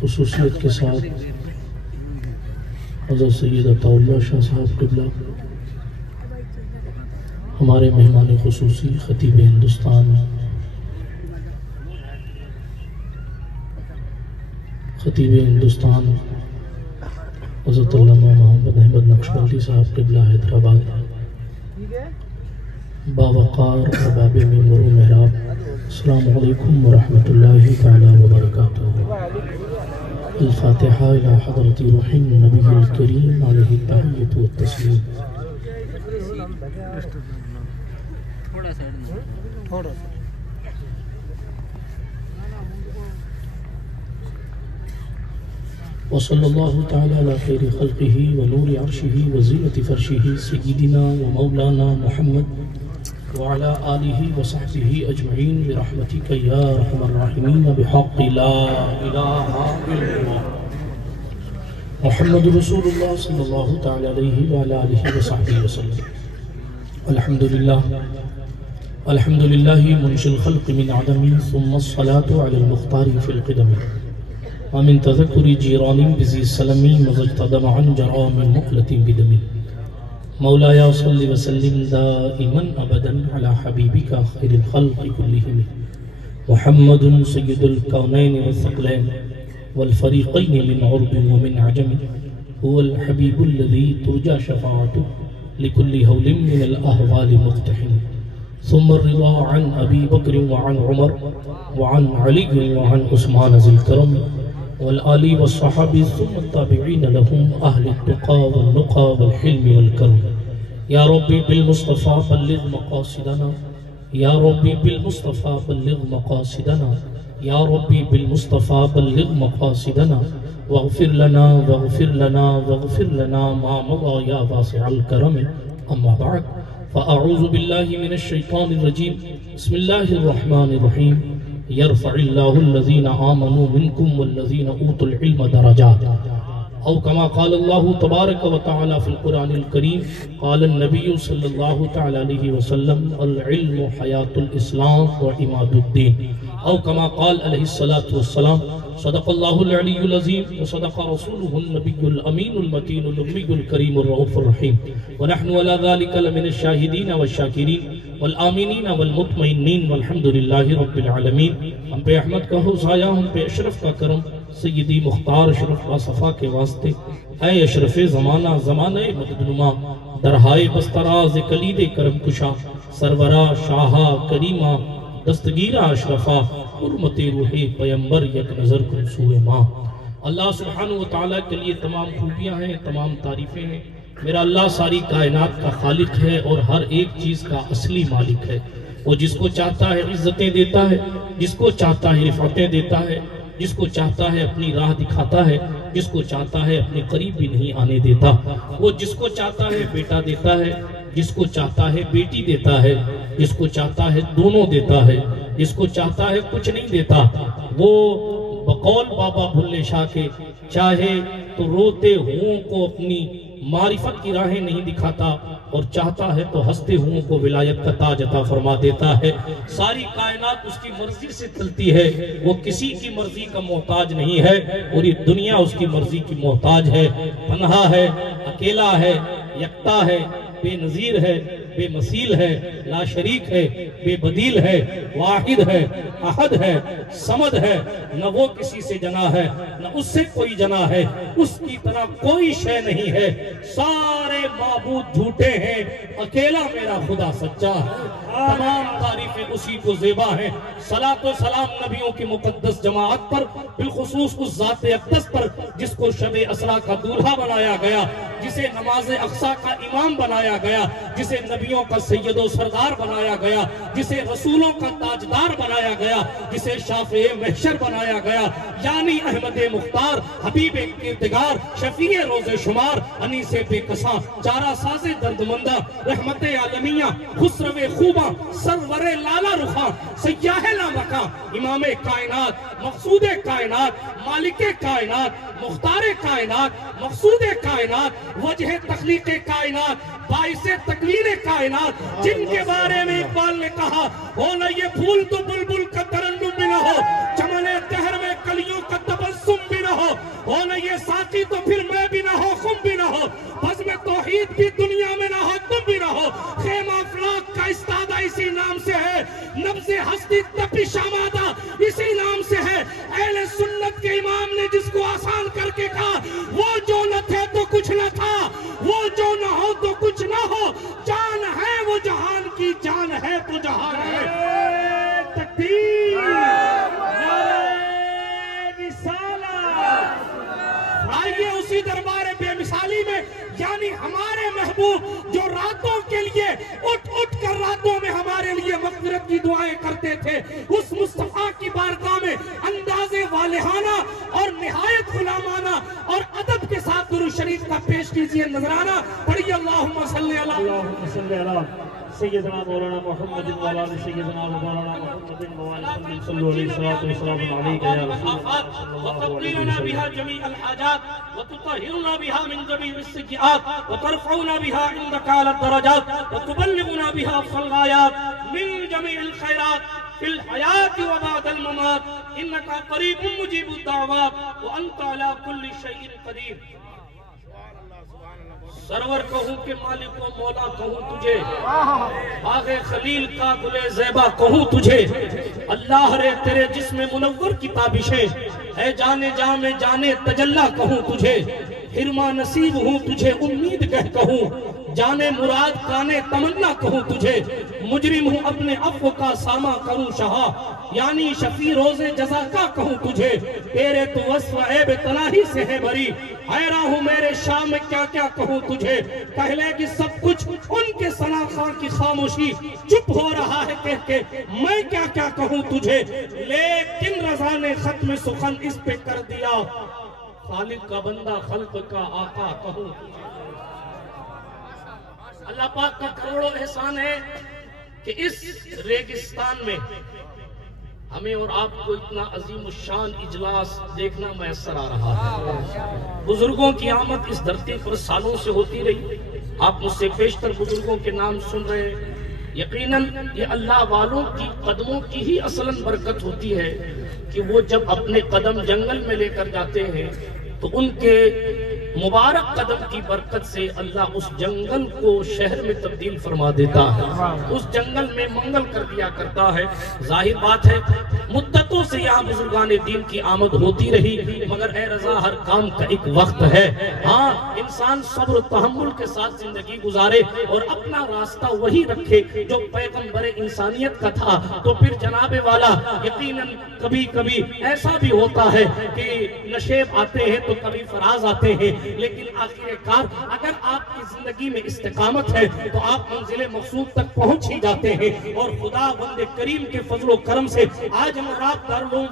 خصوصیت کے ساتھ حضرت سید عطا اللہ شاہ صاحب قبلہ ہمارے مہمان خصوصی خطیب ہندوستان حضرت علامہ محمد احمد نقشبندی صاحب قبلہ حیدرآباد باوقار ارباب منبر و محراب، السلام علیکم ورحمۃ اللہ تعالی وبرکاتہ۔ الفاتحہ الی حضرت روح النبی الکریم علیہ التحیۃ والتسلیم۔ وصلی اللہ تعالی علی خیر خلقہ ونور عرشہ وزینۃ فرشہ سیدنا ومولانا محمد وعلى آلہ وصحبہ اجمعین برحمتک یا ارحم الراحمین بحق لا الہ الا اللہ محمد رسول اللہ صلی اللہ تعالی علیہ وعلى آلہ وصحبہ وسلم۔ الحمدللہ منشی الخلق من عدم ثم الصلاة علی المختار فی القدم ومن تذکر جیران بزی سلمی مزجتدم عن جرام مقلت بدم۔ مولایا صلی وسلم دائما ابدا علی حبیبک خیر الخلق کلہم محمد سید الکونین والثقلین والفریقین من عرب ومن عجم هو الحبیب الذی ترجى شفاعته لكل هول من الاحوال مقتحم ثم الرضا عن ابی بکر وعن عمر وعن علی وعن عثمان ذی الکرم والآل والصحابی ثم التابعین لهم اہل التقى والنقى والحلم والکرم۔ یا ربی بالمصطفى بلغ مقاصدنا، یا ربی بالمصطفى بلغ مقاصدنا، یا ربی بالمصطفى بلغ مقاصدنا واغفر لنا واغفر لنا واغفر لنا ما مضى یا واسع الکرم۔ اما بعد فاعوذ باللہ من الشیطان الرجیم، بسم اللہ الرحمن الرحیم۔ يرفع الله الذين آمنوا منكم والذين أوتوا العلم درجات، أو كما قال الله تبارك وتعالى في القرآن الكريم، قال النبي صلى الله تعالى عليه وسلم العلم حياة الإسلام وعماد الدين، أو كما قال عليه الصلاة والسلام صدق الله العلي العظيم وصدق رسوله النبي الأمين المتين الأمي الكريم الرؤوف الرحيم، ونحن على ذلك لمن الشاهدين والشاكرين والآمینین والمطمئنین والحمد للہ رب العالمین۔ ہم پہ احمد کا حسایہ، ہم پہ اشرف کا کرم، سیدی مختار اشرف و صفا کے واسطے، اے اشرف زمانہ زمانہ مددنما، درہائے بستراز کلید کرم کشا، سرورہ شاہا کریمہ دستگیرہ اشرفہ، حرمت روح پیمبر یک نظر کن سوئے ماں۔ اللہ سبحانہ وتعالیٰ کے لیے تمام خوبیاں ہیں، تمام تعریفیں ہیں۔ میرا اللہ ساری کائنات کا خالق ہے اور ہر ایک چیز کا اصلی مالک ہے۔ وہ جس کو چاہتا ہے عزتیں دیتا ہے، جس کو چاہتا ہے رفعتیں دیتا ہے، جس کو چاہتا ہے اپنی راہ دکھاتا ہے، جس کو چاہتا ہے اپنے قریب بھی نہیں آنے دیتا۔ وہ جس کو چاہتا ہے بیٹا دیتا ہے، جس کو چاہتا ہے بیٹی دیتا ہے، جس کو چاہتا ہے دونوں دیتا ہے، جس کو چاہتا ہے کچھ نہیں دیتا۔ وہ بقول بابا بھلے شاہ کے چاہے تو روتے ہوں کو اپنی معرفت کی راہیں نہیں دکھاتا، اور چاہتا ہے تو ہنستے ہوں کو ولایت کا تاج عطا فرما دیتا ہے۔ ساری کائنات اس کی مرضی سے چلتی ہے، وہ کسی کی مرضی کا محتاج نہیں ہے، اور یہ دنیا اس کی مرضی کی محتاج ہے۔ تنہا ہے، اکیلا ہے، یکتا ہے، بے نظیر ہے، بے مثیل ہے، لا شریک ہے، بے بدیل ہے، واحد ہے، احد ہے، صمد ہے، نہ وہ کسی سے جنا ہے نہ اس سے کوئی جنا ہے، اس کی طرح کوئی شے نہیں ہے، سارے معبود جھوٹے ہیں، اکیلا میرا خدا سچا ہے۔ تمام تعریفیں اسی کو زیبا ہیں۔ صلاۃ و سلام نبیوں کی مقدس جماعت پر، بالخصوص اس ذات اقدس پر جس کو شب اسرا کا دولہا بنایا گیا، جسے نماز اقصی کا امام بنایا گیا، جسے نبیوں کا سید و سردار بنایا گیا، جسے رسولوں کا تاجدار بنایا گیا، جسے شافع محشر بنایا گیا، یعنی احمد مختار، حبیب کردگار، شفیع روز شمار، انیس بے کساں، چارہ ساز دردمندہ، رحمت عالمیہ، خسرو خوباں، سرور لالا رخاں، سیاہ لامکاں، امام کائنات، مقصود کائنات، مالک کائنات، مختار کائنات، مقصود کائنات، وجہ تخلیق کائنات، باعث تکوین کائنات، جن کے بارے میں اقبال نے کہا ہو نہ یہ پھول تو بلبل کا ترنم بھی نہ ہو، چمن دہر میں کلیوں کا تبسم بھی نہ ساقی تو پھر میں بھی نہ ہو تم بھی نہ ہو، بزم توحید بھی دنیا میں نہ ہو تم بھی نہ ہو، خیمہ افلاک کا استادہ اسی نام سے ہے، نبض ہستی تپش آمادہ اسی نام سے ہے۔ اہل سنت کے امام نے جس کو آسان کر کے کہا، وہ جو نہ تھے تو کچھ نہ تھا، وہ جو نہ ہو تو کچھ نہ ہو، جان ہے وہ جہان کی، جان ہے تو جہان ہے۔ تکبیر، نعرہ رسالت۔ آئیے اسی دربار بے مثالی میں، یعنی ہمارے محبوب جو راتوں کے لیے اٹھ اٹھ کر راتوں میں ہمارے لیے مغفرت کی دعائیں کرتے تھے، اس مصطفیٰ کی بارگاہ میں انداز والہانہ اور نہایت غلامانہ اور ادب کے ساتھ درود شریف کا پیش کیجئے نذرانہ پڑھیے۔ اللہم صلی علی سیدنا مولانا محمد وعلی سیدنا مولانا محمد وعلی صلو علیہ السلام علیکہ یا رسول اللہ وتقضينا بها جميع الحاجات وتطهرنا بها من جميع السيئات وترفعنا بها عندك على الدرجات وتبلغنا بها أقصى الغايات من جميع الخيرات في الحياة وبعد الممات إنك قريب مجيب الدعوات وأنت على كل شيء قدير۔ سرور کہوں کہ مالک و مولا کہوں تجھے، باغ خلیل کا گل زیبا کہوں تجھے، اللہ رے تیرے جسم منور کی تابشیں، اے جانے جاں میں جانے تجلہ کہوں تجھے، حرمہ نصیب ہوں تجھے امید کہوں، جانے مراد کانے تمنا کہوں تجھے، مجرم ہوں اپنے عفو کا سامہ کروں شہا، یعنی شفیع روز جزا کا کہوں تجھے، تیرے تو وصف عیب تناہی سے ہے بری، حیران ہوں میرے شاہ میں کیا کیا کہوں تجھے، پہلے کی سب کچھ ان کے ثنا خاں کی خاموشی چپ ہو رہا ہے کہہ کے میں کیا کیا کہوں تجھے، لیکن رضا نے ختم سخن اس پہ کر دیا، خالق کا بندہ خلق کا آقا کہوں تجھے۔ اللہ پاک کا کروڑوں احسان ہے کہ اس ریگستان میں ہمیں اور آپ کو اتنا عظیم الشان اجلاس دیکھنا میسر آ رہا ہے۔ بزرگوں کی آمد اس دھرتی پر سالوں سے ہوتی رہی، آپ مجھ سے بیشتر بزرگوں کے نام سن رہے ہیں، یقیناً یہ اللہ والوں کی قدموں کی ہی اصلاً برکت ہوتی ہے کہ وہ جب اپنے قدم جنگل میں لے کر جاتے ہیں تو ان کے مبارک قدم کی برکت سے اللہ اس جنگل کو شہر میں تبدیل فرما دیتا ہے، اس جنگل میں منگل کر دیا کرتا ہے۔ ظاہر بات ہے مدتوں سے یہاں بزرگان دین کی آمد ہوتی رہی، مگر اے رضا ہر کام کا ایک وقت ہے۔ ہاں انسان صبر و تحمل کے ساتھ زندگی گزارے اور اپنا راستہ وہی رکھے جو پیغمبر انسانیت کا تھا، تو پھر جناب والا یقیناً کبھی کبھی ایسا بھی ہوتا ہے کہ نشیب آتے ہیں تو کبھی فراز آتے ہیں، لیکن آخر کار اگر آپ کی زندگی میں استقامت ہے تو آپ منزل مقصود تک پہنچ ہی جاتے ہیں۔ اور خدا بند کریم کے فضل و کرم سے آج ہم رات دارالعلوم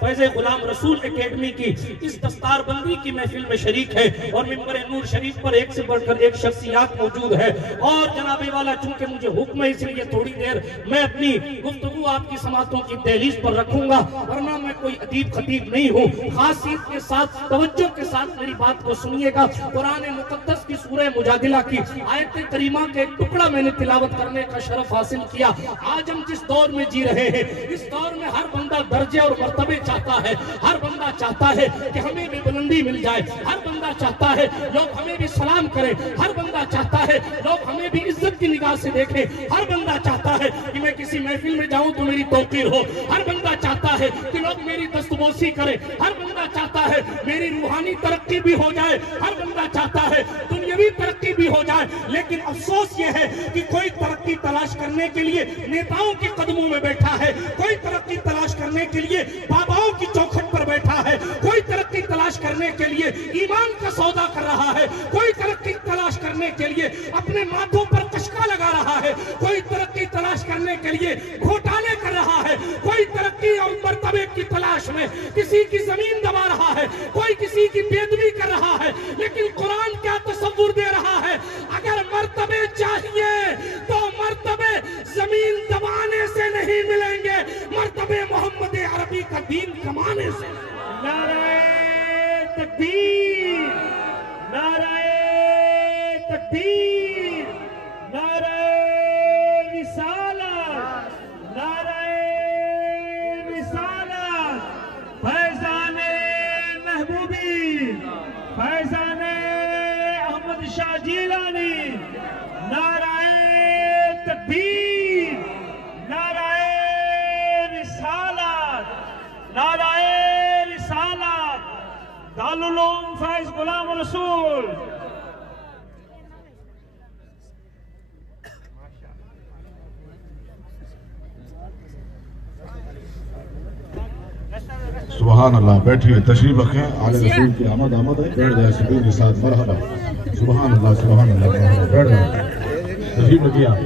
فیض غلام رسول اکیڈمی کی اس دستار بندی کی محفل میں شریک ہے، اور منبر نور شریف پر ایک سے بڑھ کر ایک شخصیات موجود ہے، اور جناب والا چونکہ مجھے حکم ہے اس لیے تھوڑی دیر میں اپنی گفتگو آپ کی سماعتوں کی دہلیز پر رکھوں گا، ورنہ میں کوئی ادیب خطیب نہیں ہوں۔ خاصیت کے ساتھ توجہ کے ساتھ میری بات کو سنیے گا۔ قرآن مقدس کی سورہ مجادلہ کی آیت کریمہ کے ایک ٹکڑا میں نے تلاوت کرنے کا شرف حاصل کیا۔ آج ہم جس دور میں جی رہے ہیں، اس دور میں ہر بندہ درجے اور مرتبے چاہتا ہے، ہر بندہ چاہتا ہے کہ ہمیں بھی بلندی مل جائے، ہر بندہ چاہتا ہے لوگ ہمیں بھی سلام کریں، ہر بندہ چاہتا ہے لوگ ہمیں بھی عزت کی نگاہ سے دیکھیں، ہر بندہ چاہتا ہے کہ میں کسی محفل میں جاؤں تو میری توقیر ہو، ہر بندہ چاہتا ہے کہ لوگ میری دستبوسی کریں، ہر بندہ چاہتا ہے میری روحانی ترقی بھی ہو جائے، ہر بندہ چاہتا ہے دنیاوی ترقی بھی ہو جائے، لیکن افسوس یہ ہے کہ کوئی ترقی تلاش کرنے کے لیے نیتاؤں کے قدموں میں بیٹھا ہے، کوئی ترقی تلاش کرنے کے لیے باباؤں کی چوکھٹ پر بیٹھا ہے، کوئی ترقی تلاش کرنے کے لیے ایمان کا سودا کر رہا ہے، کوئی ترقی تلاش کرنے کے لیے اپنے ماتھوں پر کشکا لگا رہا ہے، کوئی ترقی تلاش کرنے کے لیے گھوٹالے کر رہا ہے، کوئی ترقی اور مرتبے کی تلاش میں کسی کی زمین دبا رہا ہے، کوئی کسی کی بےدبی کر رہا ہے، لیکن قرآن کیا تصور دے رہا ہے؟ اگر مرتبے چاہیے تو مرتبے زمین دبانے سے نہیں ملیں گے، مرتبے محمد عربی کا دین کمانے سے۔ نعرہ تکبیر، نعرہ تکبیر، نعرہ رسالت، نعرہ رسالت، فیضان محبوبی، فیضان احمد شاہ جیلانی، نعرہ تکبیر، نعرہ رسالت، نعرہ رسالت، دارالعلوم فیض غلام رسول۔ سبحان اللہ، بیٹھیے، تشریف رکھیں، آل رسول کی آمد ہے، بیٹھ جائے سکون کے ساتھ، مرحبا، سبحان اللہ، سبحان اللہ، بیٹھ جائے، تشریف رکھیے آپ،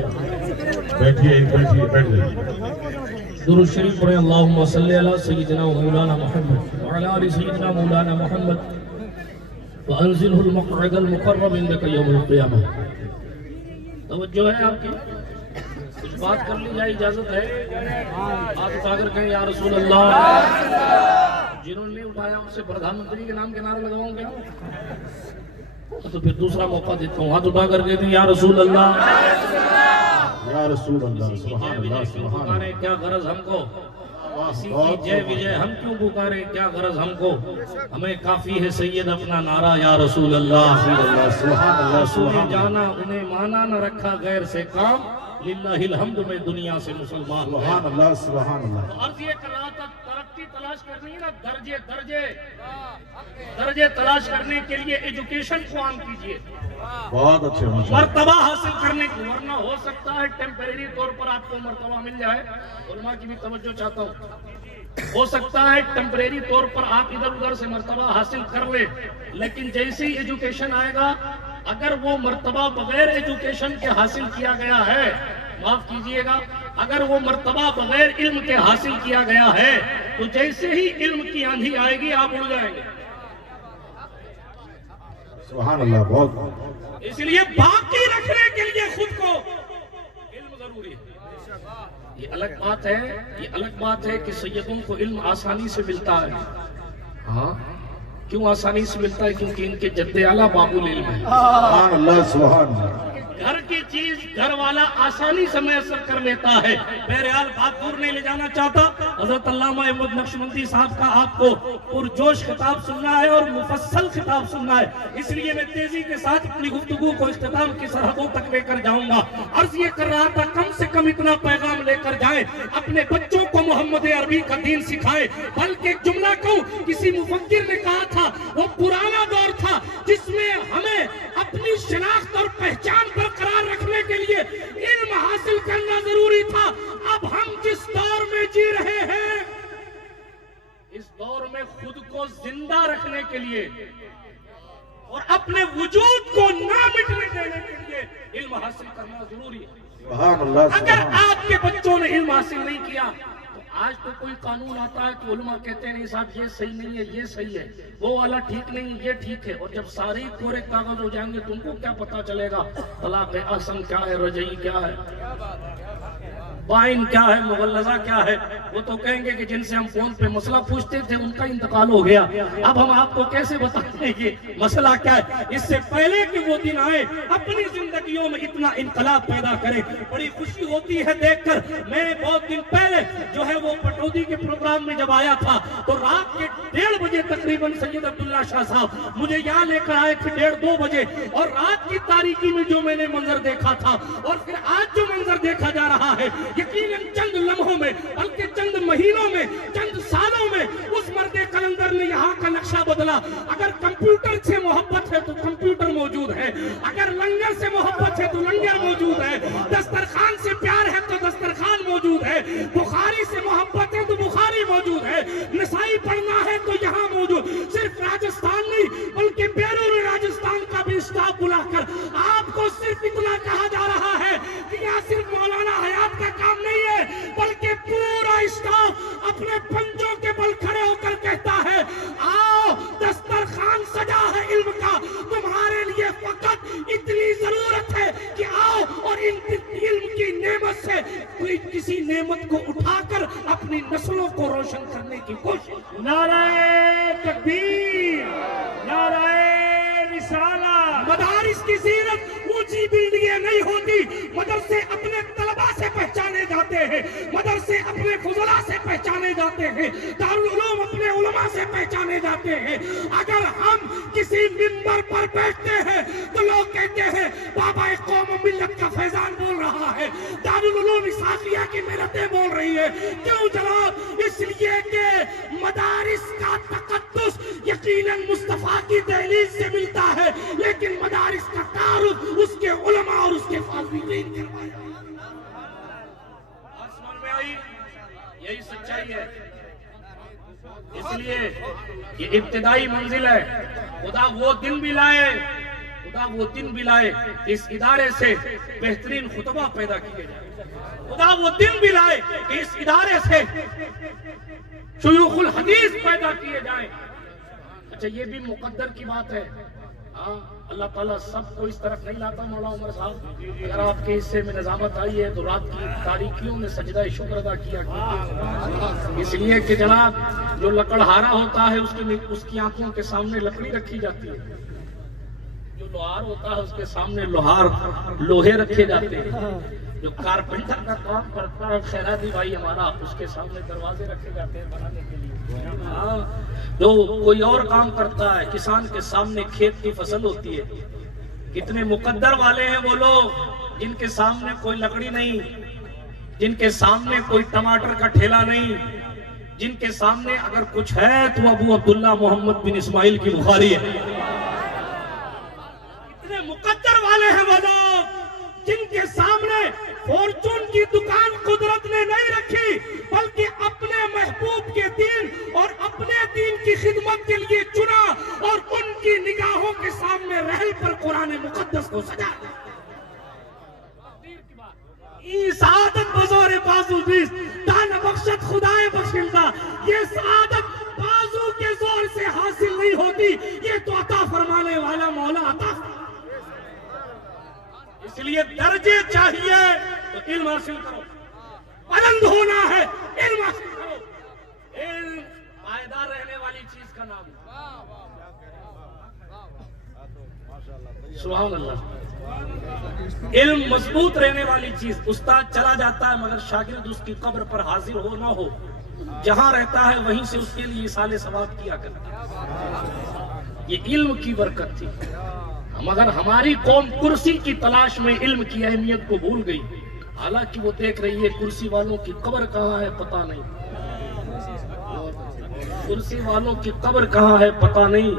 بیٹھیے، بیٹھ جائے۔ درود شریف پڑھیں، اللہم صلی علی سیدنا و مولانا محمد وعلی آل سیدنا مولانا محمد وانزلہ المقعد المقرب عندک یوم القیامہ۔ توجہ ہے آپ کی؟ کچھ بات کر لی جائے، اجازت ہے؟ ہاتھ اٹھا کر کہیں یا رسول اللہ۔ جنہوں نے اٹھایا ان سے پردھان منتری کے نام کے نعرہ لگاؤں گا، تو پھر دوسرا موقع دیتا ہوں، ہاتھ اٹھا کر کہتے ہیں یا رسول اللہ، یا رسول اللہ، سبحان اللہ، سبحان اللہ۔ کیا غرض ہم کو اسی کی جے وجے ہم کیوں پکارے، کیا غرض ہم کو، ہمیں کافی ہے سید اپنا نعرہ یا رسول اللہ۔ سبحان اللہ، رسول جانا انہیں مانا نہ رکھا غیر سے کام، للہ الحمد میں دنیا سے مسلمان ہوں۔ سبحان اللہ، سبحان اللہ۔ عرض یہ کر رہا تھا، ترقی تلاش کرنی ہے نا، درجے تلاش کرنے کے لیے ایجوکیشن کو عام کیجئے، بہت اچھے، مرتبہ حاصل کرنے کی، ورنہ ہو سکتا ہے ٹیمپریری طور پر آپ کو مرتبہ مل جائے۔ علماء کی بھی توجہ چاہتا ہوں، ہو سکتا ہے ٹیمپریری طور پر آپ ادھر ادھر سے مرتبہ حاصل کر لیں، لیکن جیسے ہی ایجوکیشن آئے گا، اگر وہ مرتبہ بغیر ایجوکیشن کے حاصل کیا گیا ہے، معاف کیجئے گا، اگر وہ مرتبہ بغیر علم کے حاصل کیا گیا ہے، تو جیسے ہی علم کی آندھی آئے گی آپ اڑ جائیں گے۔ سبحان اللہ، بہت۔ اس لیے باقی رکھنے کے لیے خود کو علم ضروری ہے۔ یہ الگ بات ہے کہ سیدوں کو علم آسانی سے ملتا ہے۔ ہاں، کیوں آسانی سے ملتا ہے؟ کیونکہ ان کے جد اعلیٰ باب العلم ہے۔ سبحان اللہ، سبحان اللہ۔ گھر کی چیز گھر والا آسانی سے میسر کر لیتا ہے۔ بہرحال بات دور نہیں لے جانا چاہتا، حضرت علامہ احمد نقشبندی صاحب کا آپ کو پرجوش خطاب سننا ہے اور مفصل خطاب سننا ہے، اس لیے میں تیزی کے ساتھ اپنی گفتگو کو اختتام کی سرحدوں تک لے کر جاؤں گا۔ عرض یہ کر رہا تھا، کم سے کم اتنا پیغام لے کر جائیں، اپنے بچوں کو محمد عربی کا دین سکھائے۔ بلکہ ایک جملہ کہوں، کسی مفکر نے کہا تھا، وہ پرانا دور تھا جس میں ہمیں اپنی شناخت اور پہچان برقرار رکھنے کے لیے علم حاصل کرنا ضروری تھا۔ اب ہم جس دور میں جی رہے ہیں، اس دور میں خود کو زندہ رکھنے کے لیے اور اپنے وجود کو نہ مٹنے دینے کے لیے علم حاصل کرنا ضروری ہے۔ سبحان اللہ، اگر آپ کے بچوں نے علم حاصل نہیں کیا، تو آج تو کوئی قانون آتا ہے تو علماء کہتے ہیں نہیں صاحب یہ صحیح نہیں ہے، یہ صحیح ہے، وہ والا ٹھیک نہیں ہے، یہ ٹھیک ہے، اور جب سارے کورے کاغذ ہو جائیں گے تم کو کیا پتا چلے گا طلاق احسن کیا ہے، رجعی کیا ہے، بائن کیا ہے، مغلظہ کیا ہے؟ وہ تو کہیں گے کہ جن سے ہم فون پہ مسئلہ پوچھتے تھے ان کا انتقال ہو گیا، اب ہم آپ کو کیسے بتائیں گے مسئلہ کیا ہے؟ اس سے پہلے کہ وہ دن آئے اپنی زندگیوں میں اتنا انقلاب پیدا کریں، بڑی خوشی ہوتی ہے دیکھ کر۔ میں بہت دن پہلے جو ہے وہ پٹودی کے پروگرام میں جب آیا تھا تو رات کے 1:30 بجے تقریباً سید عبداللہ شاہ صاحب مجھے یہاں لے کر آئے تھے 1:30-2 بجے، اور رات کی تاریکی میں جو میں نے منظر دیکھا تھا اور پھر آج جو منظر دیکھا جا رہا ہے، یقیناً چند لمحوں میں بلکہ چند مہینوں میں چند سالوں میں اس مرد کلندر نے یہاں کا نقشہ بدلا۔ اگر کمپیوٹر سے محبت ہے تو کمپیوٹر موجود ہے، اگر لنگر سے محبت ہے تو لنگر موجود ہے، دسترخوان سے پیار ہے تو دسترخوان موجود ہے، بخاری سے محبت ہے تو بخاری موجود ہے، نسائی پڑھنا ہے تو یہاں موجود۔ صرف راجستھان نہیں بلکہ بیرون راجستھان کا بھی اسٹاف بلا کر آپ کو صرف اتنا کہا جا رہا ہے کہ یہاں صرف مولانا حیات کا کام نہیں ہے، بلکہ پورا اسٹاف اپنے پنجوں کے بل کھڑے ہو کر کہتا ہے آؤ دسترخوان سجا ہے علم کا، تمہارے لیے فقط اتنی ضرورت ہے کہ آؤ اور ان علم کی نعمت سے کوئی کسی نعمت کو اٹھا کر اپنی نسلوں کو روشن کرنے کی کوشش۔ نعرہ تکبیر، نعرہ رسالہ۔ مدارس کی زینت اونچی بلڈنگیں نہیں ہوتی، مدرسے اپنے طلباء سے پہچانے جاتے جاتے ہیں، مدرسے اپنے فضلاء سے پہچانے جاتے ہیں، دارالعلوم اپنے علماء سے پہچانے جاتے ہیں۔ اگر ہم کسی منبر پر بیٹھتے ہیں تو لوگ کہتے ہیں بابا قوم و ملت کا فیضان بول رہا ہے، دارالعلوم اسحاقیہ کی ملتیں بول رہی ہے۔ کیوں جناب؟ اس لیے کہ مدارس کا تقدس یقیناً مصطفیٰ کی دہلیز سے ملتا ہے، لیکن مدارس کا تعارف اس کے علماء اور اس کے فاضلین کروایا۔ آسمان میں آئی، یہی سچائی ہے۔ اس لیے یہ ابتدائی منزل ہے۔ خدا وہ دن بھی لائے کہ اس ادارے سے بہترین خطبہ پیدا کیے جائیں۔ خدا وہ دن بھی لائے کہ اس ادارے سے شیوخ الحدیث پیدا کیے جائیں۔ اچھا، یہ بھی مقدر کی بات ہے۔ اللہ تعالیٰ سب کو اس طرف نہیں لاتا۔ مولا عمر صاحب، اگر آپ کے حصے میں نظامت آئی ہے تو رات کی تاریکیوں میں سجدہ شکر ادا کیا کیجیے، اس لیے کہ جناب جو لکڑہارا ہوتا ہے اس کی آنکھوں کے سامنے لکڑی رکھی جاتی ہے، جو لوہار ہوتا ہے اس کے سامنے لوہے رکھے جاتے ہیں، جو کارپینٹر کا کام کرتا ہے خیراتی بھائی ہمارا، اس کے سامنے دروازے رکھے جاتے ہیں بنانے کے لیے۔ جو کوئی اور کام کرتا ہے، کسان کے سامنے کھیت کی فصل ہوتی ہے۔ کتنے مقدر والے ہیں وہ لوگ جن کے سامنے کوئی لکڑی نہیں، جن کے سامنے کوئی ٹماٹر کا ٹھیلا نہیں، جن کے سامنے اگر کچھ ہے تو ابو عبداللہ محمد بن اسماعیل کی بخاری ہے۔ کتنے مقدر والے ہیں وہ لوگ جن کے سامنے فورچون کی دکان قدرت نے نہیں رکھی، بلکہ اپنے محبوب کے دین اور اپنے دین کی خدمت کے لیے چنا، اور ان کی نگاہوں کے سامنے رحل پر قرآن مقدس کو سجا دیا۔ یہ سعادت بزور بازو بیس دان بخشت خدائے بخشندہ، یہ سعادت بازو کے زور سے حاصل نہیں ہوتی، یہ تو عطا فرمانے والا مولا عطا۔ اس لیے درجے چاہیے تو علم حاصل کرو، بلند ہونا ہے علم حاصل کرو۔ علم پائیدار رہنے والی چیز کا نام ہے۔ سبحان اللہ۔ علم مضبوط رہنے والی چیز۔ استاد چلا جاتا ہے مگر شاگرد اس کی قبر پر حاضر ہو نہ ہو، جہاں رہتا ہے وہیں سے اس کے لیے اصال ثواب کیا کرتا ہے۔ یہ علم کی برکت تھی، مگر ہماری قوم کرسی کی تلاش میں علم کی اہمیت کو بھول گئی۔ حالانکہ وہ دیکھ رہی ہے کرسی والوں کی قبر کہاں ہے پتہ نہیں، کرسی والوں کی قبر کہاں ہے پتہ نہیں،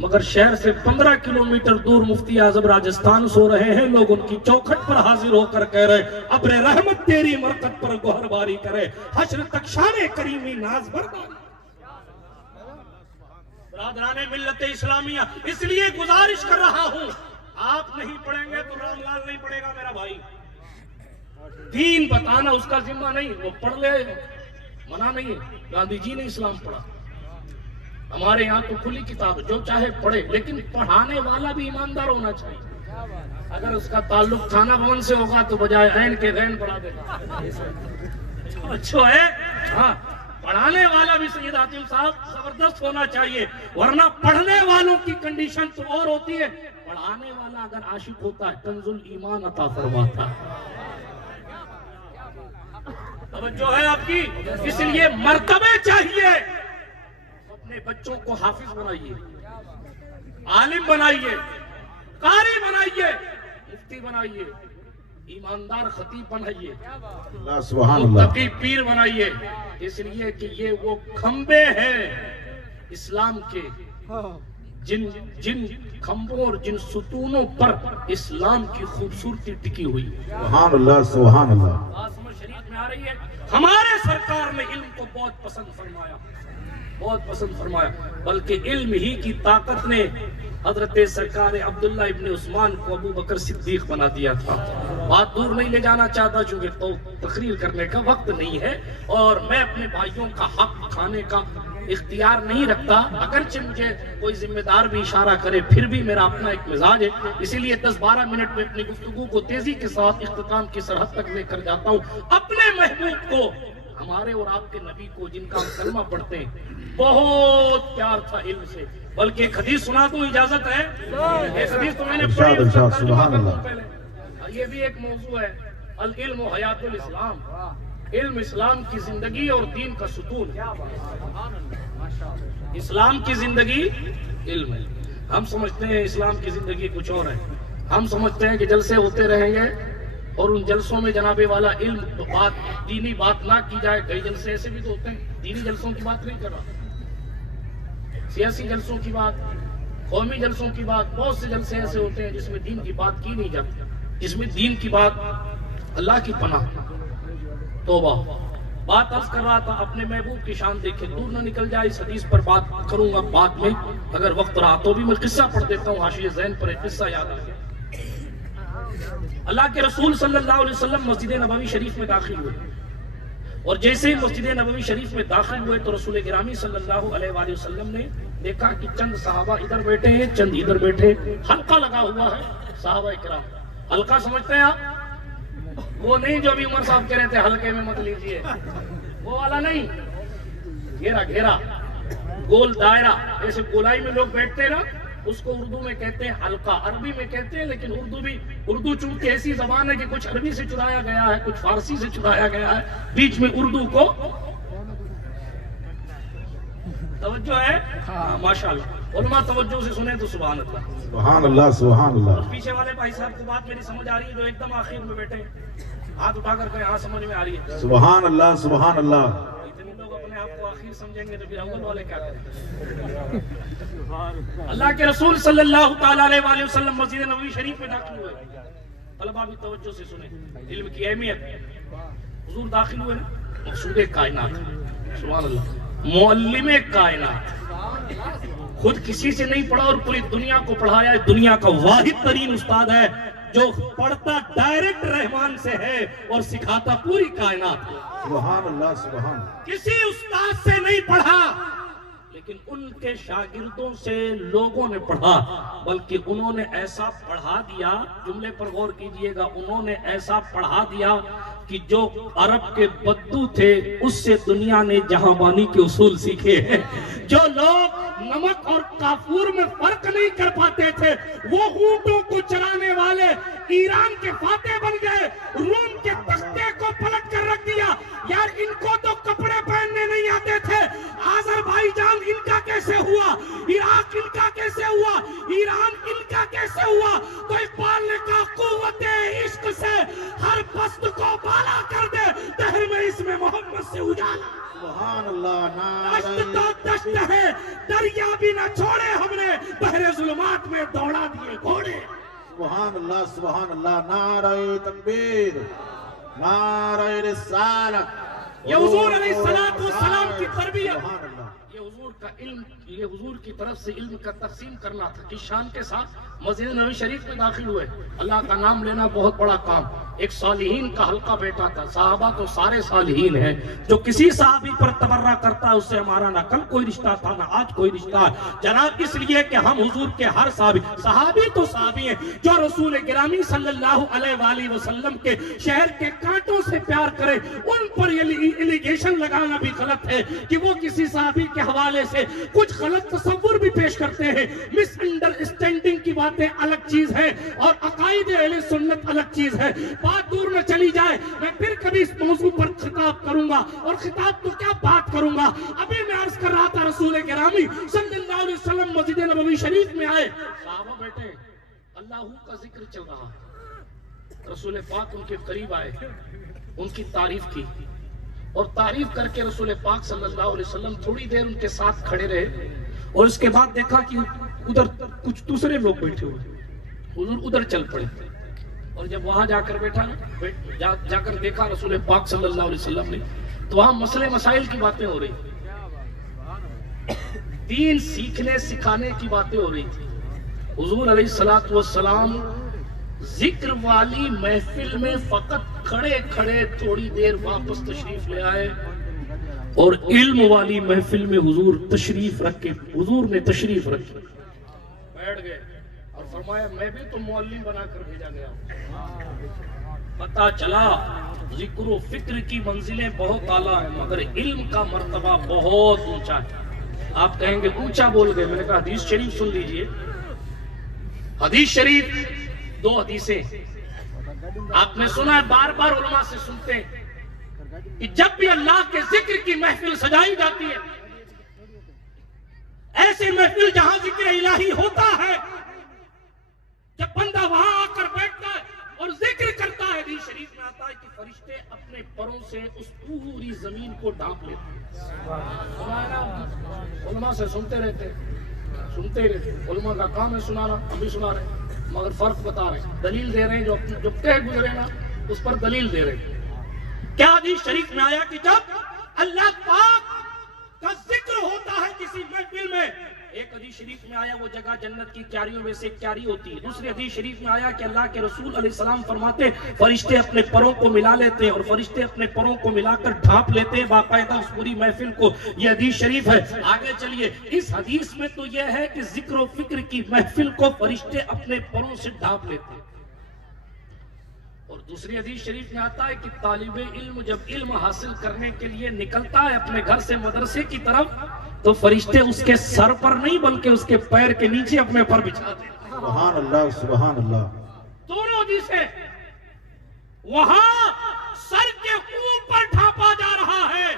مگر شہر سے 15 کلومیٹر دور مفتی اعظم راجستھان سو رہے ہیں، لوگ ان کی چوکھٹ پر حاضر ہو کر کہہ رہے ابر رحمت تیری مرکت پر گوہر باری کرے، حشر تک شان کریمی ناز برداری۔ برادران ملت اسلامیہ، اس لیے گزارش کر رہا ہوں، آپ نہیں پڑھیں گے تو رام لال نہیں پڑھے گا میرا بھائی۔ دین بتانا اس کا ذمہ نہیں، وہ پڑھ لے، منع نہیں ہے۔ گاندھی جی نے اسلام پڑھا، ہمارے یہاں تو کھلی کتاب، جو چاہے پڑھے، لیکن پڑھانے والا بھی ایماندار ہونا چاہیے۔ اگر اس کا تعلق تھانہ بھون سے ہوگا تو بجائے عین کے غین پڑھا دے گا، اچھا ہے۔ ہاں، پڑھانے والا بھی سید حاتم صاحب زبردست ہونا چاہیے، ورنہ پڑھنے والوں کی کنڈیشن تو اور ہوتی ہے۔ پڑھانے والا اگر عاشق ہوتا ہے کنز الایمان عطا فرماتا ہے۔ توجہ ہے آپ کی؟ اس لیے مرتبے چاہیے۔ اپنے بچوں کو حافظ بنائیے، عالم بنائیے، قاری بنائیے، مفتی بنائیے، ایماندار خطیب بنائیے، متقی پیر بنائیے، اس لیے کہ یہ وہ کھمبے ہیں اسلام کے جن کھمبوں اور جن ستونوں پر اسلام کی خوبصورتی ٹکی ہوئی۔ سبحان اللہ، سبحان اللہ۔ بات سمجھ شریعت میں آ رہی ہے۔ ہمارے سرکار نے علم کو بہت پسند فرمایا، بہت پسند فرمایا، بلکہ علم ہی کی طاقت نے حضرت سرکار عبداللہ ابن عثمان کو ابو بکر صدیق بنا دیا تھا۔ بات دور نہیں لے جانا چاہتا چونکہ تو تقریر کرنے کا وقت نہیں ہے، اور میں اپنے بھائیوں کا حق کھانے کا اختیار نہیں رکھتا، اگرچہ مجھے کوئی ذمہ دار بھی اشارہ کرے پھر بھی میرا اپنا ایک مزاج ہے، اسی لیے 10-12 منٹ میں اپنی گفتگو کو تیزی کے ساتھ اختتام کی سرحد تک لے کر جاتا ہوں۔ اپنے محبوب کو، ہمارے اور آپ کے نبی کو جن کا ہم کلمہ پڑھتے ہیں، بہت پیار تھا علم سے۔ بلکہ ایک حدیث سنا دوں، اجازت ہے؟ ایک حدیث تو میں نے پڑھی، اس کا ترجمہ کر دوں پہلے۔ یہ بھی ایک موضوع ہے، العلم حیات الاسلام۔ علم اسلام کی زندگی اور دین کا ستون ہے. اسلام کی زندگی علم ہے. ہم سمجھتے ہیں اسلام کی زندگی کچھ اور ہے. ہم سمجھتے ہیں کہ جلسے ہوتے رہیں گے اور ان جلسوں میں جناب والا علم بات دینی بات نہ کی جائے. کئی جلسے ایسے بھی تو ہوتے ہیں. دینی جلسوں کی بات نہیں کر رہا, سیاسی جلسوں کی بات, قومی جلسوں کی بات. بہت سے جلسے ایسے ہوتے ہیں جس میں دین کی بات کی نہیں جاتی, جس میں دین کی بات, اللہ کی پناہ, توبہ. بات عرض کر رہا تھا اپنے محبوب کی شان دیکھے, دور نہ نکل جائے. اس حدیث پر بات کروں گا بعد میں, اگر وقت رہا تو بھی میں قصہ پڑھ دیتا ہوں. حاشیہ ذہن پر ایک قصہ یاد آ گیا. اللہ کے رسول صلی اللہ علیہ وسلم مسجد نبوی شریف میں داخل ہوئے, اور جیسے ہی مسجد نبوی شریف میں داخل ہوئے تو رسول گرامی صلی اللہ علیہ وآلہ وسلم نے دیکھا کہ چند صحابہ ادھر بیٹھے ہیں, چند ادھر بیٹھے, حلقہ لگا ہوا ہے. صحابہ کرام حلقہ سمجھتے ہیں آپ؟ وہ نہیں جو ابھی عمر صاحب کہہ رہے تھے حلقے میں مت لیجئے, وہ والا نہیں. گھیرا گھیرا, گول دائرہ, ایسے گولائی میں لوگ بیٹھتے ہیں نا, اس کو اردو میں کہتے ہیں حلقہ. عربی میں کہتے ہیں, لیکن اردو چونکہ ایسی زبان ہے کہ کچھ عربی سے چرایا گیا ہے, کچھ فارسی سے چرایا گیا ہے, بیچ میں اردو کو توجہ ہے. ماشاءاللہ علماء توجہ سے سنیں تو سبحان اللہ, سبحان اللہ, سبحان اللہ. پیچھے والے بھائی صاحب کو بات میری سمجھ آ رہی ہے جو ایک دم آخر میں بیٹھے ہیں؟ ہاتھ اٹھا کر کہیں ہاں سمجھ میں آ رہی ہے. سبحان اللہ, سبحان اللہ. اتنے لوگ اپنے آپ کو آخر سمجھیں گے تو پھر اول والے کیا کریں؟ اللہ کے رسول صلی اللہ تعالیٰ علیہ وآلہ وسلم مسجد نبوی شریف میں داخل ہوئے. طلبہ بھی توجہ سے سنیں علم کی اہمیت. حضور داخل ہوئے نا, مقصود کائنات, سبحان اللہ, معلم کائنات, خود کسی سے نہیں پڑھا اور پوری دنیا کو پڑھایا. دنیا کا واحد ترین استاد ہے جو پڑھتا ڈائریکٹ رحمان سے ہے اور سکھاتا پوری کائنات کو. سبحان اللہ, سبحان اللہ. کسی استاد سے نہیں پڑھا, لیکن ان کے شاگردوں سے لوگوں نے پڑھا, بلکہ انہوں نے ایسا پڑھا دیا, جملے پر غور کیجئے گا, انہوں نے ایسا پڑھا دیا کہ جو عرب کے بدو تھے اس سے دنیا نے جہاں بانی کے اصول سیکھے ہیں. جو لوگ نمک اور کافور میں فرق نہیں کر پاتے تھے وہ اونٹوں کو چرانے والے ایران کے فاتح بن گئے, روم کے تختے کو پلٹ کر رکھ دیا. یار ان کو تو کپڑے پہننے نہیں آتے تھے, آذربائیجان ان کا کیسے ہوا, عراق ان کا کیسے ہوا, ایران ان کا کیسے ہوا. تو اقبال نے کہا قوت عشق سے ہر پست کو بالا کر دے, دہر میں اس میں محمد سے اجالا. سبحان اللہ. دشت تو دشت ہے, دریا بھی نہ چھوڑے ہم نے, بحر ظلمات میں دوڑا دیے گھوڑے. سبحان اللہ, سبحان اللہ. نعرہ تکبیر, نعرہ رسالت. یہ حضور علیہ السلام کی تربیت, سبحان اللہ. یہ حضور کا علم, یہ حضور کی طرف سے علم کا تقسیم کرنا تھا. کس شان کے ساتھ مسجد نبوی شریف میں داخل ہوئے. اللہ کا نام لینا بہت بڑا کام. ایک صالحین کا حلقہ بیٹھا تھا. صحابہ تو سارے صالحین ہیں, جو کسی صحابی پر تبرہ کرتا ہے اس سے ہمارا نہ کل کوئی رشتہ تھا نہ آج کوئی رشتہ ہے جناب, اس لیے کہ ہم حضور کے ہر صحابی تو صحابی ہیں. جو رسول گرامی صلی اللہ علیہ وآلہ وسلم کے شہر کے کانٹوں سے پیار کرے, ان پر یہ الیگیشن لگانا بھی غلط ہے کہ وہ کسی صحابی کے حوالے سے کچھ غلط تصور بھی پیش کرتے ہیں. مس انڈرسٹینڈنگ کی باتیں الگ چیز ہے اور عقائد اہل سنت الگ چیز ہے. بات دور نہ چلی جائے, میں پھر کبھی اس موضوع پر خطاب کروں گا, اور خطاب تو کیا بات کروں گا. ابھی میں عرض کر رہا تھا رسول گرامی صلی اللہ علیہ وسلم مسجد نبوی شریف میں آئے, صحابہ بیٹھے, اللہ کا ذکر چل رہا. رسول پاک ان کے قریب آئے, ان کی تعریف کی, اور تعریف کر کے رسول پاک صلی اللہ علیہ وسلم تھوڑی دیر ان کے ساتھ کھڑے رہے, اور اس کے بعد دیکھا کہ ادھر کچھ دوسرے لوگ بیٹھے ہوئے. حضور ادھر چل پڑے, اور جب وہاں جا کر بیٹھا جا کر دیکھا رسول پاک صلی اللہ علیہ وسلم نے, تو وہاں مسئلے مسائل کی باتیں ہو رہی تھی, دین سیکھنے سکھانے کی باتیں ہو رہی تھی. حضور علیہ السلام ذکر والی محفل میں فقط کھڑے کھڑے تھوڑی دیر واپس تشریف لے آئے, اور علم والی محفل میں حضور تشریف رکھ کے, حضور نے تشریف رکھی, بیٹھ گئے اور فرمایا میں بھی تو معلم بنا کر بھیجا گیا ہوں. پتہ چلا ذکر و فکر کی منزلیں بہت اعلیٰ ہیں, مگر علم کا مرتبہ بہت اونچا ہے. آپ کہیں گے اونچا بول گئے, میں نے کہا حدیث شریف سن لیجئے. حدیث شریف 2 حدیثیں آپ نے سنا ہے, بار بار علماء سے سنتے ہیں. کہ جب بھی اللہ کے ذکر کی محفل سجائی جاتی ہے، ایسی محفل جہاں ذکر الہی ہوتا ہے، جب بندہ وہاں آ کر بیٹھتا ہے اور ذکر کرتا ہے، حدیث شریف میں آتا ہے کہ فرشتے اپنے پروں سے اس پوری زمین کو ڈھانپ لیتے ہیں۔ علماء سے سنتے رہتے علماء کا کام ہے سنانا، ہم بھی سنا رہے ہیں، مگر فرق بتا رہے ہیں، دلیل دے رہے ہیں، جو کہہ گزرے نا اس پر دلیل دے رہے ہیں۔ کیا حدیث شریف میں آیا کہ جب اللہ پاک کا ذکر ہوتا ہے کسی محفل میں، ایک حدیث شریف میں آیا وہ جگہ جنت کی کیاریوں میں سے ایک کیاری ہوتی ہے، دوسری حدیث شریف میں آیا کہ اللہ کے رسول علیہ السلام فرماتے فرشتے اپنے پروں کو ملا لیتے ہیں اور فرشتے اپنے پروں کو ملا کر ڈھانپ لیتے ہیں باقاعدہ اس پوری محفل کو۔ یہ حدیث شریف ہے۔ آگے چلیے، اس حدیث میں تو یہ ہے کہ ذکر و فکر کی محفل کو فرشتے اپنے پروں سے ڈھانپ لیتے ہیں، اور دوسری حدیث شریف میں آتا ہے کہ طالب علم جب علم حاصل کرنے کے لیے نکلتا ہے اپنے گھر سے مدرسے کی طرف تو فرشتے اس کے سر پر نہیں بلکہ اس کے پیر کے نیچے اپنے پر بچھا دیتے ہیں۔ سبحان اللہ، سبحان اللہ۔ دونوں حدیثیں، وہاں سر کے اوپر ڈھانپا جا رہا ہے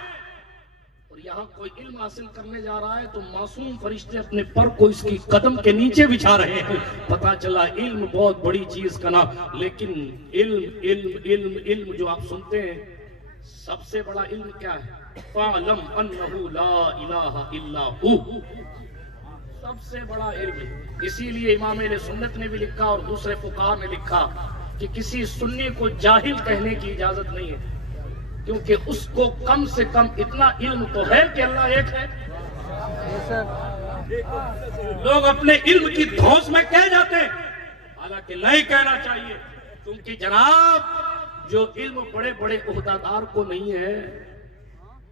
اور یہاں کوئی علم حاصل کرنے جا رہا ہے تو معصوم فرشتے اپنے پر کو اس کی قدم کے نیچے بچھا رہے ہیں۔ پتا چلا علم بہت بڑی چیز کا نام، لیکن علم علم علم علم جو آپ سنتے ہیں، سب سے بڑا علم کیا ہے؟ فَعْلَمْ أَنَّهُ لَا إِلَٰهَ إِلَّا هُوَ، سب سے بڑا علم۔ اسی لیے امام اہل سنت نے بھی لکھا اور دوسرے فقہاء نے لکھا کہ کسی سنی کو جاہل کہنے کی اجازت نہیں ہے، کیونکہ اس کو کم سے کم اتنا علم تو ہے کہ اللہ ایک ہے۔ لوگ اپنے علم کی دھوس میں کہہ جاتے ہیں، حالانکہ نہیں کہنا چاہیے، کیونکہ جناب جو علم بڑے بڑے عہدیدار کو نہیں ہے،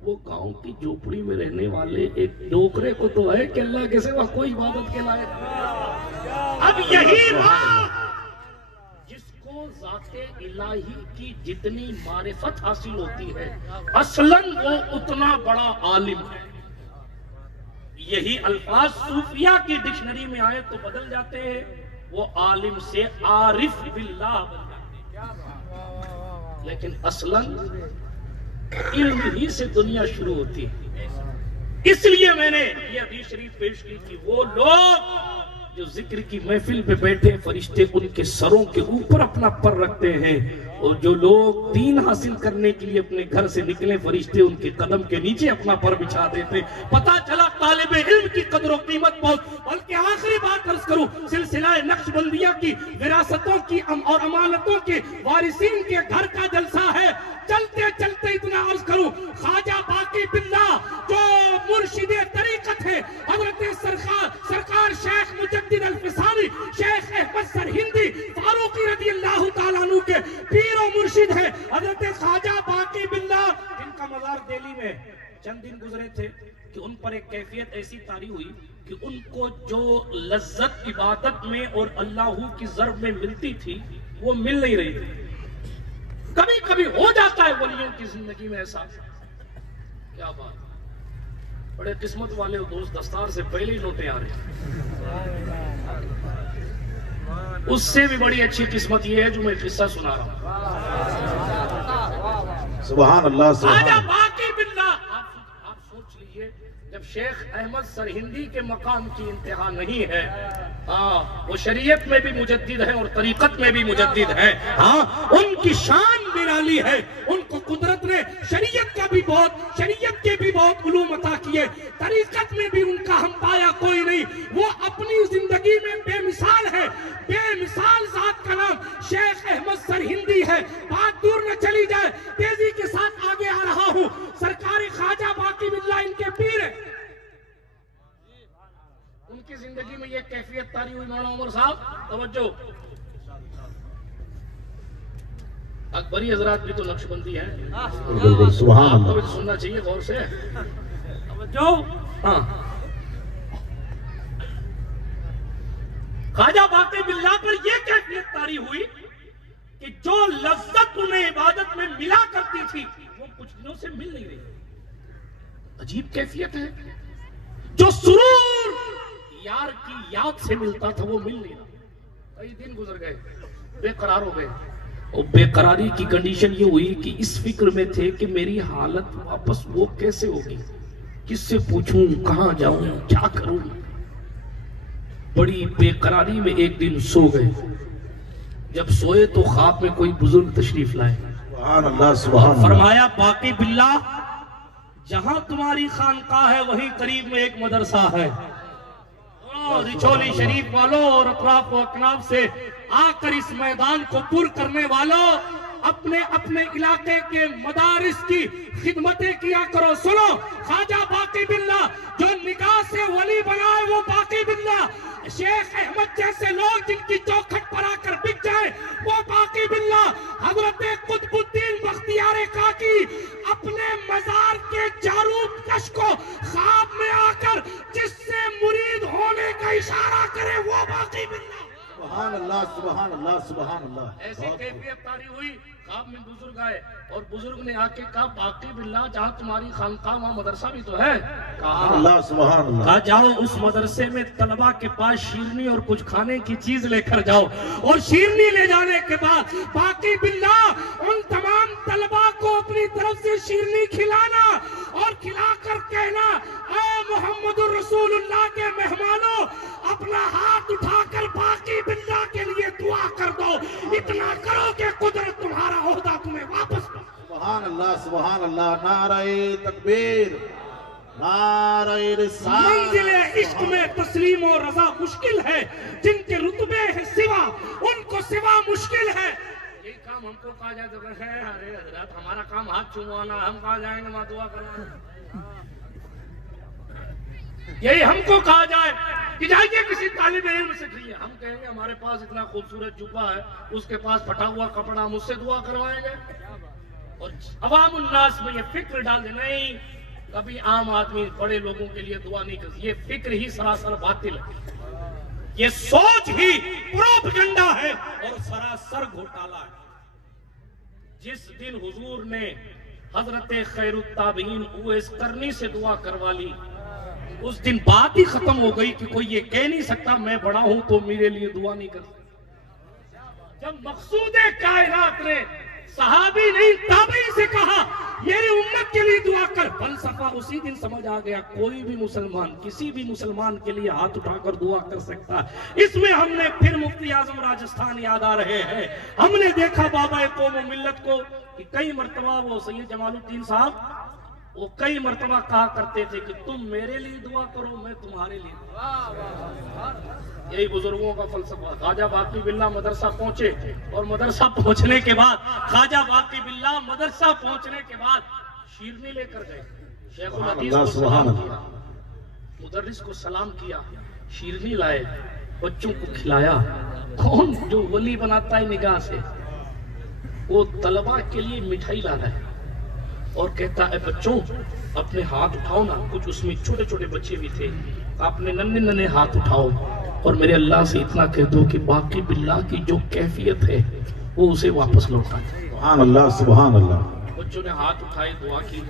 وہ گاؤں کی جھوپڑی میں رہنے والے ایک ڈوکرے کو تو ہے کہ اللہ کے سوا کوئی عبادت کے لائق نہیں۔ اب یہی بات جس کو ذات الہی کی جتنی معرفت حاصل ہوتی ہے اصلاً وہ اتنا بڑا عالم ہے۔ یہی الفاظ صوفیہ کی ڈکشنری میں آئے تو بدل جاتے ہیں، وہ عالم سے عارف باللہ بن جاتے ہیں، لیکن اصلاً علم ہی سے دنیا شروع ہوتی ہے۔ اس لیے میں نے یہ حدیث شریف پیش کی کہ وہ لوگ جو ذکر کی محفل پہ بیٹھے فرشتے ان کے سروں کے اوپر اپنا پر رکھتے ہیں، اور جو لوگ دین حاصل کرنے کے لیے اپنے گھر سے نکلے فرشتے ان کے قدم کے نیچے اپنا پر بچھا دیتے۔ پتا چلا طالب علم کی قدر و قیمت بہت۔ بلکہ آخری بات عرض کروں، سلسلہ نقش بندیہ کی وراثتوں کی اور امانتوں کے وارثین کے گھر کا جلسہ ہے۔ چلتے چلتے اتنا عرض کروں، خواجہ باقی باللہ جو مرشد طریقت ہے، حضرت سرکار شیخ مجدد الفسانی، شیخ احمد سرہندی فاروقی رضی اللہ تعالیٰ عنہ کے پیر و مرشد ہے حضرت خواجہ باقی باللہ، جن کا مزار دہلی میں چند دن گزرے تھے کہ ان پر ایک کیفیت ایسی طاری ہوئی کہ ان کو جو لذت عبادت میں اور اللہ کی ضرب میں ملتی تھی وہ مل نہیں رہی تھی۔ کبھی کبھی ہو جاتا ہے ولیوں کی زندگی میں ایسا، کیا بات، بڑے قسمت والے دوست، دستار سے پہلے ہی لوٹے آ رہے ہیں۔ اس سے بھی بڑی اچھی قسمت یہ ہے جو میں قصہ سنا رہا ہوں۔ سبحان اللہ، سبحان خواجہ اللہ۔ باقی باللہ، آپ سوچ لیجئے، جب شیخ احمد سرہندی کے مقام کی انتہا نہیں ہے، وہ شریعت میں بھی مجدد ہے اور طریقت میں بھی مجدد ہے، ان کی شان نرالی ہے، ان کو قدرت نے شریعت کے بھی بہت علوم عطا کیے، طریقت میں بھی ان کا ہم پایا کوئی نہیں۔ وہ اپنی زندگی میں بے مثال ہے، بے مثال ذات کا نام شیخ احمد سرہندی ہے۔ بات دور نہ چلی جائے، تیزی کے ساتھ آگے آ رہا ہوں۔ سرکار خواجہ باقی باللہ ان کے پیر ہے۔ ان کی زندگی میں یہ کیفیت طاری ہوئی، مولانا عمر صاحب توجہ، اکبری حضرات بھی تو نقش بندی ہیں، بالکل، سبحان آپ کو اللہ۔ بھی سننا چاہیے غور سے، توجہ۔ خواجہ باقی باللہ پر یہ کیفیت طاری ہوئی کہ جو لذت انہیں عبادت میں ملا کرتی تھی وہ کچھ دنوں سے مل نہیں رہی۔ عجیب کیفیت ہے، جو سرور یار کی یاد سے ملتا تھا وہ مل نہیں رہا۔ کئی دن گزر گئے، بے قرار ہو گئے، اور بے قراری کی کنڈیشن یہ ہوئی کہ اس فکر میں تھے کہ میری حالت واپس وہ کیسے ہوگی، کس سے پوچھوں، کہاں جاؤں، کیا کروں. بڑی بے قراری میں ایک دن سو گئے. جب سوئے تو خواب میں کوئی بزرگ تشریف لائے. سبحان اللہ سبحان اللہ. فرمایا باقی باللہ جہاں تمہاری خانقاہ ہے وہیں قریب میں ایک مدرسہ ہے. رچولی شریف والوں اور اطراف و اکناف سے آ کر اس میدان کو پر کرنے والوں اپنے اپنے علاقے کے مدارس کی خدمتیں کیا کرو. سنو، خواجہ باقی باللہ جو نگاہ سے ولی بنائے وہ باقی باللہ، شیخ احمد جیسے لوگ جن کی چوکھٹ پر آ کر بک جائے وہ باقی باللہ، حضرت قطب الدین بختیار کاکی اپنے مزار کے جاروب کش کو خواب میں آ کر جس سے مرید ہونے کا اشارہ کرے وہ باقی باللہ. سبحان اللہ سبحان اللہ سبحان اللہ. ایسی کیفیت تاری ہوئی. خواب میں بزرگ آئے اور بزرگ نے آ کے کہا باقی باللہ جہاں تمہاری خانقاہ وہاں مدرسہ بھی تو ہے. سبحان اللہ سبحان اللہ. کہا جاؤ اس مدرسے میں طلبہ کے پاس شیرنی اور کچھ کھانے کی چیز لے کر جاؤ، اور شیرنی لے جانے کے بعد باقی باللہ ان تمام طلبہ کو اپنی طرف سے شیرنی کھلانا اور کھلا کر کہنا اے محمد الرسول اللہ کے مہمانوں اپنا ہاتھ اٹھا کر باقی باللہ کے لیے دعا کر دو، اتنا کرو کہ قدرت تمہارا عہدہ تمہیں واپس دو. سبحان اللہ سبحان اللہ. نعرہ تکبیر، نعرہ رسالت. منزل عشق میں تسلیم و رضا مشکل ہے، جن کے رتبے ہیں سوا ان کو سوا مشکل ہے. یہی کام ہم کو کہا جائے تو کہتے ہیں ارے حضرت ہمارا کام ہاتھ چوموانا، ہم کہاں جائیں گے وہاں دعا کرنا. یہی ہم کو کہا جائے کہ جائیے کسی طالب علم سے کہیے، ہم کہیں گے ہمارے پاس اتنا خوبصورت جبہ ہے، اس کے پاس پھٹا ہوا کپڑا، ہم اس سے دعا کروائیں گے. اور عوام الناس میں یہ فکر ڈال دے نہیں کبھی عام آدمی بڑے لوگوں کے لیے دعا نہیں کرتی. یہ فکر ہی سراسر باطل ہے، یہ سوچ ہی پروپیگنڈا ہے اور سراسر گھوٹالا ہے. جس دن حضور نے حضرت خیر التابعین اویس قرنی سے دعا کروا لی اس دن بات ہی ختم ہو گئی کہ کوئی یہ کہہ نہیں سکتا میں بڑا ہوں تو میرے لیے دعا نہیں کر سکتا. جب مقصود کائنات نے صحابی نہیں تابعی سے کہا میری امت کے لیے دعا کر، فلسفہ اسی دن سمجھ آ گیا کوئی بھی مسلمان کسی بھی مسلمان کے لیے ہاتھ اٹھا کر دعا کر سکتا ہے. اس میں ہم نے پھر مفتی اعظم راجستھان یاد آ رہے ہیں. ہم نے دیکھا بابا قوم و ملت کو کہ کئی مرتبہ وہ سید جمال الدین صاحب وہ کئی مرتبہ کہا کرتے تھے کہ تم میرے لیے دعا کرو میں تمہارے لیے. یہی بزرگوں کا فلسفہ. خواجہ باقی باللہ مدرسہ پہنچے اور مدرسہ پہنچنے کے بعد خواجہ باقی باللہ مدرسہ پہنچنے کے بعد شیرنی لے کر گئے. شیخ الحدیث کو سلام کیا، مدرس کو سلام کیا، شیرنی لائے، بچوں کو کھلایا. کون جو ولی بناتا ہے نگاہ سے وہ طلبہ کے لیے مٹھائی لانا ہے اور کہتا ہے بچوں اپنے ہاتھ اٹھاؤ نا. کچھ اس میں چھوٹے چھوٹے بچے بھی تھے. اپنے ننھے ننھے ہاتھ اٹھاؤ اور میرے اللہ سے اتنا کہہ دو کہ باقی باللہ کی جو کیفیت ہے وہ اسے واپس لوٹا ہے. سبحان اللہ سبحان اللہ. بچوں نے ہاتھ اٹھائے، دعا کی،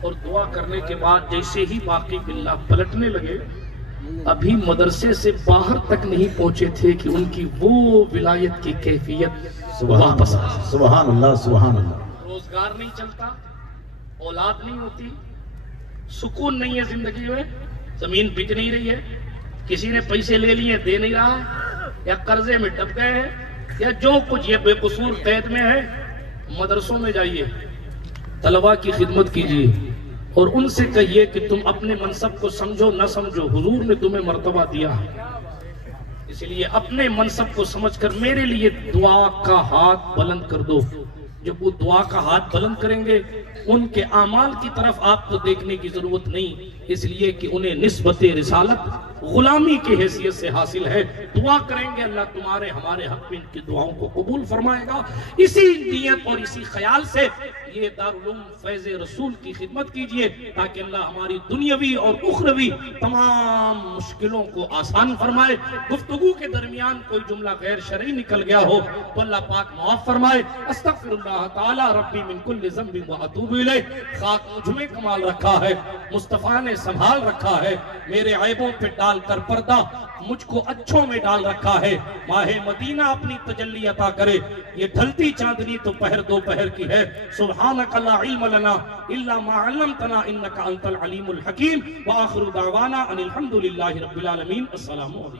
اور دعا کرنے کے بعد جیسے ہی باقی باللہ پلٹنے لگے ابھی مدرسے سے باہر تک نہیں پہنچے تھے کہ ان کی وہ ولایت کی کیفیت واپس آ گئی. سبحان اللہ سبحان اللہ. روزگار نہیں چلتا، اولاد نہیں ہوتی، سکون نہیں ہے زندگی میں، زمین بک نہیں رہی ہے، کسی نے پیسے لے لیے دے نہیں رہا ہے، یا قرضے میں ڈب گئے ہیں، یا جو کچھ یہ بے قصور قید میں ہے. مدرسوں میں جائیے، طلبہ کی خدمت کیجیے اور ان سے کہیے کہ تم اپنے منصب کو سمجھو نہ سمجھو حضور نے تمہیں مرتبہ دیا ہے، اس لیے اپنے منصب کو سمجھ کر میرے لیے دعا کا ہاتھ بلند کر دو. جب وہ دعا کا ہاتھ بلند کریں گے ان کے اعمال کی طرف آپ کو دیکھنے کی ضرورت نہیں، اس لیے کہ انہیں نسبت رسالت غلامی کی حیثیت سے حاصل ہے. دعا کریں گے اللہ تمہارے ہمارے حق میں ان کی دعاؤں کو قبول فرمائے گا. اسی نیت اور اسی خیال سے یہ دارالعلوم فیض رسول کی خدمت کیجئے تاکہ اللہ ہماری دنیاوی اور اخروی تمام مشکلوں کو آسان فرمائے. گفتگو کے درمیان کوئی جملہ غیر شرعی نکل گیا ہو تو اللہ پاک معاف فرمائے. استغفر اللہ تعالی ربی من کل ذنب و اتوب الیہ. خاک مجھ میں کمال رکھا ہے، مصطفیٰ نے سنبھال رکھا ہے، میرے عیبوں پہ ڈال کر پردہ مجھ کو اچھوں میں ڈال رکھا ہے. ماہ مدینہ اپنی تجلی عطا کرے. یہ ڈھلتی چاندنی تو پہر دوپہر کی ہے. سبحانک لا علم لنا الا ما علمتنا انک انت العلیم الحکیم. وآخر دعوانا ان الحمد للہ رب العالمین. السلام علیکم.